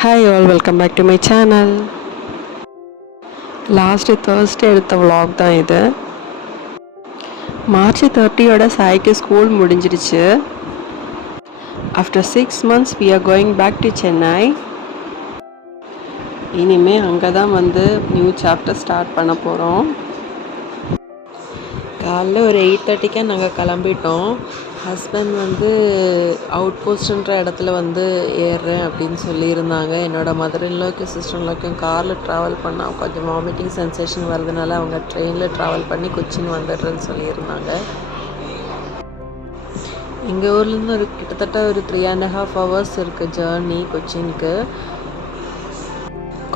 Hi all, welcome back to my channel. Last Thursday எடுத்த vlog தான் இது. March 30 சாய்க்கு school முடிஞ்சிருச்சு. After 6 months we are going back to Chennai. இனிமே அங்கே தான் நியூ சாப்டர் ஸ்டார்ட் பண்ண போகிறோம். காலைல ஒரு 8:30க்கே நாங்கள் கிளம்பிட்டோம். ஹஸ்பண்ட் அவுட் போஸ்ட்டுன்ற இடத்துல ஏறுறேன் அப்படின்னு சொல்லியிருந்தாங்க. என்னோடய மதர்-இன்-லாக்கும் சிஸ்டர்-இன்-லாக்கும் காரில் ட்ராவல் பண்ணால் கொஞ்சம் வாமிட்டிங் சென்சேஷன் வரதுனால அவங்க ட்ரெயினில் ட்ராவல் பண்ணி கொச்சின் வந்துடுறேன்னு சொல்லியிருந்தாங்க. எங்கள் ஊர்லேருந்து கிட்டத்தட்ட ஒரு 3.5 hours இருக்குது ஜேர்னி கொச்சினுக்கு.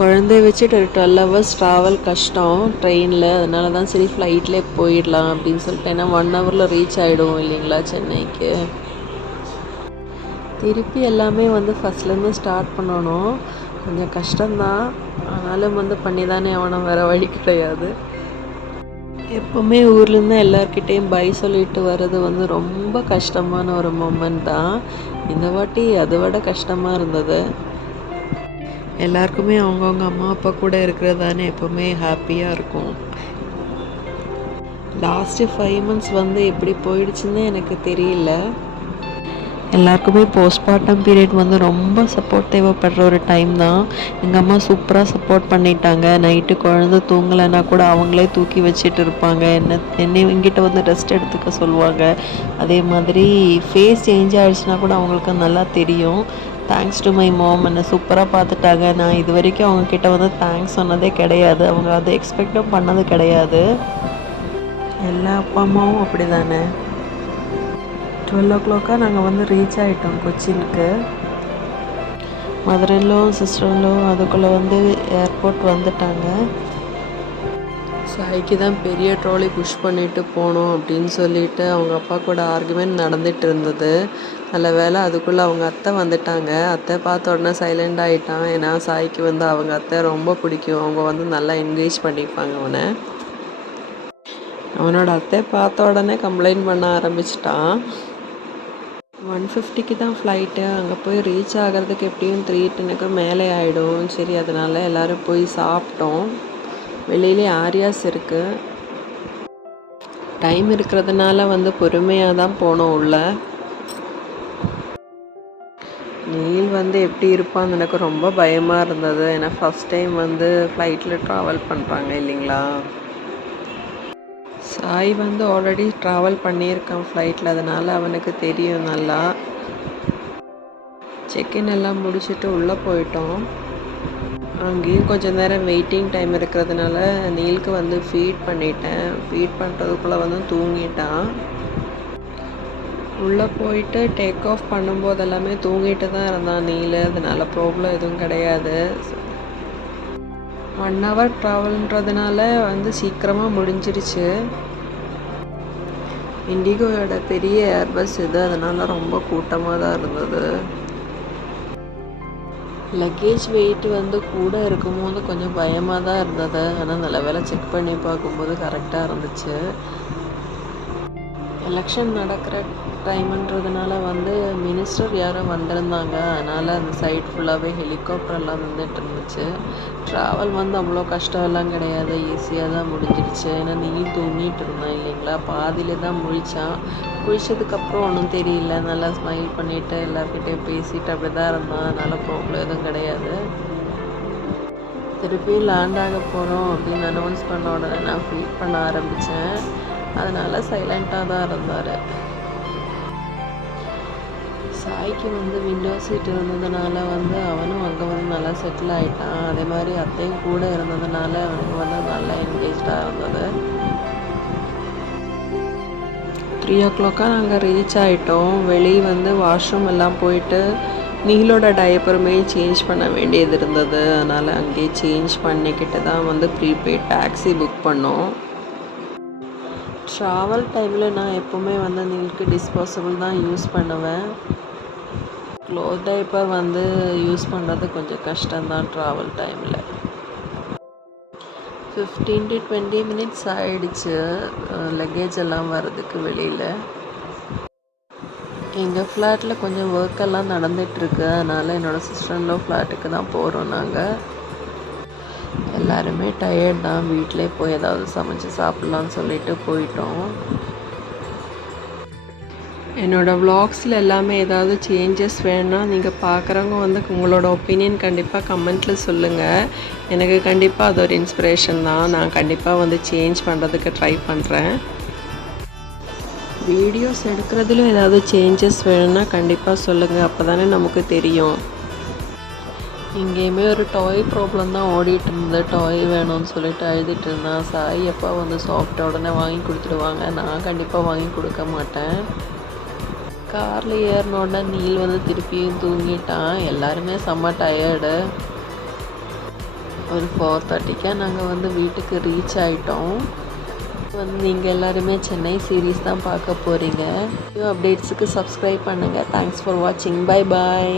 குழந்தைய வச்சுட்டு ஒரு 12 hours ட்ராவல் கஷ்டம் ட்ரெயினில். அதனால தான் சரி ஃப்ளைட்லேயே போயிடலாம் அப்படின்னு சொல்லிட்டு, ஏன்னா 1 hourல ரீச் ஆகிடுவோம் இல்லைங்களா சென்னைக்கு. திருப்பி எல்லாமே ஃபஸ்ட்லேருந்து ஸ்டார்ட் பண்ணணும். கொஞ்சம் கஷ்டம்தான், ஆனாலும் பண்ணி தானே அவனை வேறு வழி கிடையாது. எப்போவுமே ஊர்லேருந்து எல்லார்கிட்டேயும் பை சொல்லிட்டு வர்றது ரொம்ப கஷ்டமான ஒரு மொமெண்ட் தான். இந்த வாட்டி அதை விட கஷ்டமாக இருந்தது. எல்லாருக்குமே அவங்கவுங்க அம்மா அப்பா கூட இருக்கிறது தானே எப்போவுமே ஹாப்பியாக இருக்கும். லாஸ்ட்டு 5 months எப்படி போயிடுச்சுன்னு எனக்கு தெரியல. எல்லாருக்குமே போஸ்ட்மார்ட்டம் பீரியட் ரொம்ப சப்போர்ட் தேவைப்படுற ஒரு டைம் தான். எங்கள் அம்மா சூப்பராக சப்போர்ட் பண்ணிட்டாங்க. நைட்டு குழந்தை தூங்கலைன்னா கூட அவங்களே தூக்கி வச்சுட்டு இருப்பாங்க. என்னை எங்கிட்ட ரெஸ்ட் எடுத்துக்க சொல்லுவாங்க. அதே மாதிரி ஃபேஸ் சேஞ்ச் ஆகிடுச்சுன்னா கூட அவங்களுக்கு நல்லா தெரியும். தேங்க்ஸ் டு மை மாம், என்னை சூப்பராக பார்த்துட்டாங்க. நான் இது வரைக்கும் அவங்கக்கிட்ட தேங்க்ஸ் சொன்னதே கிடையாது. அவங்க அதை எக்ஸ்பெக்டும் பண்ணது கிடையாது. எல்லா அப்பா அம்மாவும் அப்படி தானே. 12 o'clock நாங்கள் ரீச் ஆகிட்டோம் கொச்சினுக்கு. மதர்-இன்-லாவும் சிஸ்டர்-இன்-லாவும் அதுக்குள்ளே ஏர்போர்ட் வந்துட்டாங்க. சாய்க்கு தான் பெரிய ட்ராலி புஷ் பண்ணிட்டு போகணும் அப்படின்னு சொல்லிட்டு அவங்க அப்பா கூட ஆர்குமெண்ட் நடந்துகிட்டு இருந்தது. நல்ல வேலை அதுக்குள்ளே அவங்க அத்தை வந்துட்டாங்க. அத்தை பார்த்த உடனே சைலண்ட் ஆகிட்டான். ஏன்னா சாய்க்கு அவங்க அத்தை ரொம்ப பிடிக்கும். அவங்க நல்லா என்கேஜ் பண்ணிப்பாங்க அவனை. அவனோட அத்தை பார்த்த உடனே கம்ப்ளைண்ட் பண்ண ஆரம்பிச்சிட்டான். 1:50க்கு தான் ஃப்ளைட்டு. அங்கே போய் ரீச் ஆகிறதுக்கு எப்படியும் 3:10க்கு மேலே ஆகிடும். சரி, அதனால் எல்லோரும் போய் சாப்பிட்டோம். வெளியிலே ஆரியாஸ் இருக்குது. டைம் இருக்கிறதுனால பொறுமையாக தான் போனோம் உள்ள. நீல் எப்படி இருப்பான்னு எனக்கு ரொம்ப பயமாக இருந்தது. ஏன்னா ஃபஸ்ட் டைம் ஃப்ளைட்டில் ட்ராவல் பண்ணுறாங்க இல்லைங்களா. சாய் ஆல்ரெடி ட்ராவல் பண்ணியிருக்கான் ஃப்ளைட்டில், அதனால் அவனுக்கு தெரியும் நல்லா. செக்இன் எல்லாம் முடிச்சுட்டு உள்ளே போயிட்டோம். அங்கேயும் கொஞ்சம் நேரம் வெயிட்டிங் டைம் இருக்கிறதுனால நீலுக்கு ஃபீட் பண்ணிட்டேன். ஃபீட் பண்ணுறதுக்குள்ளே தூங்கிட்டான். உள்ளே போயிட்டு டேக் ஆஃப் பண்ணும்போது எல்லாமே தூங்கிட்டு தான் இருந்தான் நீல். அதனால ப்ராப்ளம் எதுவும் கிடையாது. 1 hour ட்ராவல்ன்றதுனால சீக்கிரமாக முடிஞ்சிருச்சு. இண்டிகோயோட பெரிய ஏர்பஸ் இது, அதனால் ரொம்ப கூட்டமாக தான் இருந்தது. லக்கேஜ் வெயிட் கூட இருக்கும்போது கொஞ்சம் பயமாக தான் இருந்தது. ஆனால் நல்ல வேலை செக் பண்ணி பார்க்கும்போது கரெக்டாக இருந்துச்சு. எலெக்ஷன் நடக்கிற டைமுன்றதுனால மினிஸ்டர் யாரும் வந்திருந்தாங்க. அதனால் அந்த சைட் ஃபுல்லாகவே ஹெலிகாப்டர்லாம் வந்துட்டு இருந்துச்சு. ட்ராவல் அவ்வளோ கஷ்டம் எல்லாம் கிடையாது, ஈஸியாக தான் முடிஞ்சிடுச்சு. ஏன்னா நீ தூங்கிட்டு இருந்தான் இல்லைங்களா, பாதியிலே தான் முழித்தான். குளிச்சதுக்கப்புறம் ஒன்றும் தெரியல, நல்லா ஸ்மைல் பண்ணிவிட்டு எல்லாருக்கிட்டையும் பேசிட்டு அப்படி தான் இருந்தான். அதனால் ப்ராப்ளம் எதுவும் கிடையாது. திருப்பி லேண்ட் ஆக போகிறோம் அப்படின்னு அனௌன்ஸ் பண்ண உடனே நான் ஃபீல் பண்ண ஆரம்பித்தேன். அதனால் சைலண்ட்டாக தான் இருந்தார். சாய்க்கு விண்டோ சீட் இருந்ததுனால அவனும் அங்கே நல்லா செட்டில் ஆகிட்டான். அதே மாதிரி அத்தையும் கூட இருந்ததுனால அவனுக்கு நல்லா என்கேஜாக இருந்தது. 3 o'clock நாங்கள் ரீச் ஆகிட்டோம். வெளியே வாஷ்ரூம் எல்லாம் போயிட்டு நீலோட டைப்பருமே சேஞ்ச் பண்ண வேண்டியது இருந்தது. அதனால் அங்கேயே சேஞ்ச் பண்ணிக்கிட்டு தான் ப்ரீபெய்ட் டாக்ஸி புக் பண்ணோம். ட்ராவல் டைமில் நான் எப்போவுமே நீலுக்கு டிஸ்போசபிள் தான் யூஸ் பண்ணுவேன். க்ளோத் டைப்பர் யூஸ் பண்ணுறது கொஞ்சம் கஷ்டம்தான் ட்ராவல் டைமில். 15 to 20 minutes ஆகிடுச்சு லக்கேஜ் எல்லாம் வர்றதுக்கு வெளியில். எங்கள் ஃப்ளாட்டில் கொஞ்சம் ஒர்க்கெல்லாம் நடந்துகிட்ருக்கு, அதனால் என்னோடய சிஸ்டர்லோ ஃப்ளாட்டுக்கு தான் போகிறோம் நாங்கள். எல்லாருமே டயர்ட் தான், வீட்டிலே போய் ஏதாவது சமைச்சு சாப்பிட்லான்னு சொல்லிட்டு போயிட்டோம். என்னோடய வ்ளாக்ஸில் எல்லாமே ஏதாவது சேஞ்சஸ் வேணும்னா நீங்கள் பார்க்குறவங்க வந்து உங்களோட ஒப்பீனியன் கண்டிப்பாக கமெண்ட்டில் சொல்லுங்கள். எனக்கு கண்டிப்பாக அது ஒரு இன்ஸ்பிரேஷன் தான். நான் கண்டிப்பாக வந்து சேஞ்ச் பண்ணுறதுக்கு ட்ரை பண்ணுறேன். வீடியோஸ் எடுக்கிறதுலையும் ஏதாவது சேஞ்சஸ் வேணும்னா கண்டிப்பாக சொல்லுங்கள், அப்போ தானே நமக்கு தெரியும். இங்கேயுமே ஒரு டாய் ப்ராப்ளம் தான் ஓடிட்டு இருந்தது. டாய் வேணும்னு சொல்லிட்டு அழுதுட்டு இருந்தான். சாய் அப்பா வந்து சாப்பிட்ட உடனே வாங்கி கொடுத்துடுவாங்க, நான் கண்டிப்பாக வாங்கி கொடுக்க மாட்டேன். காரில் ஏறின உடனே நீல் வந்து திருப்பியும் தூங்கிட்டான். எல்லாருமே செம்ம டயர்டு. ஒரு 4:30க்கா நாங்கள் வந்து வீட்டுக்கு ரீச் ஆகிட்டோம். வந்து நீங்கள் எல்லாருமே சென்னை சீரீஸ் தான் பார்க்க போகிறீங்க. நியூ அப்டேட்ஸுக்கு சப்ஸ்கிரைப் பண்ணுங்கள். தேங்க்ஸ் ஃபார் வாட்சிங். Bye bye.